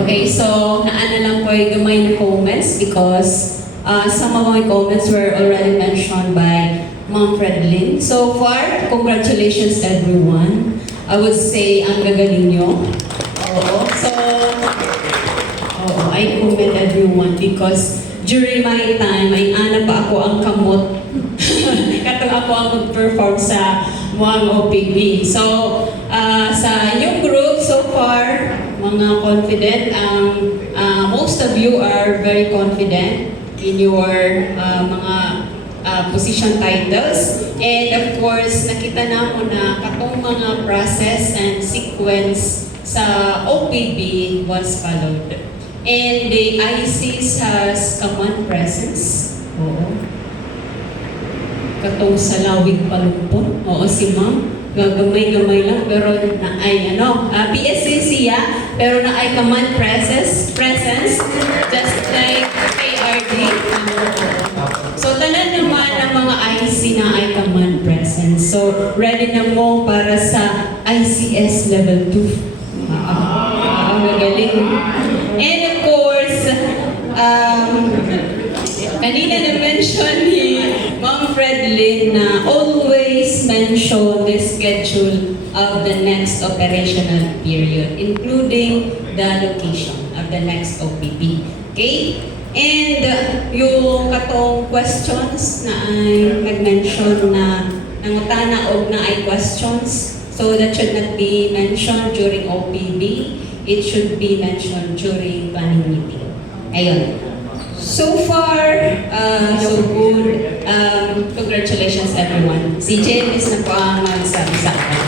Okay, so naana lang po yung gamay na comments because some of my comments were already mentioned by Ma'am Fredlyn. So far, congratulations everyone. I would say, ang gagaling nyo. Oo. So, I commend everyone because during my time, ay ana pa ako ang kamot. Katong ako ang mag-perform sa mga OPB. So, sa inyong group, so far, mga confident, most of you are very confident in your mga position titles. And of course, nakita na mo na katong mga process and sequence sa OPB was followed. And the ICs has command presence. Oo. Katong sa lawig palumpon. Oo, si ma'am. Gagamay-gamay lang, pero na ay PSC siya, pero na ay command presence, just like KRD. So, tanan naman ang mga IC na ay command presence. So, ready na mo para sa ICS level 2. Ang gagaling. And of course, kanina na-mention ni Ma'am Fredlyn na always mention the schedule of the next operational period, including the location of the next OPP. Okay? And yung katong questions na ay nag-mention na nangutana og na ay questions, so that should not be mentioned during OPB, it should be mentioned during planning meeting. Ayun. So far, so good. Congratulations everyone. Si Jen is na po ang magsabi sa akin.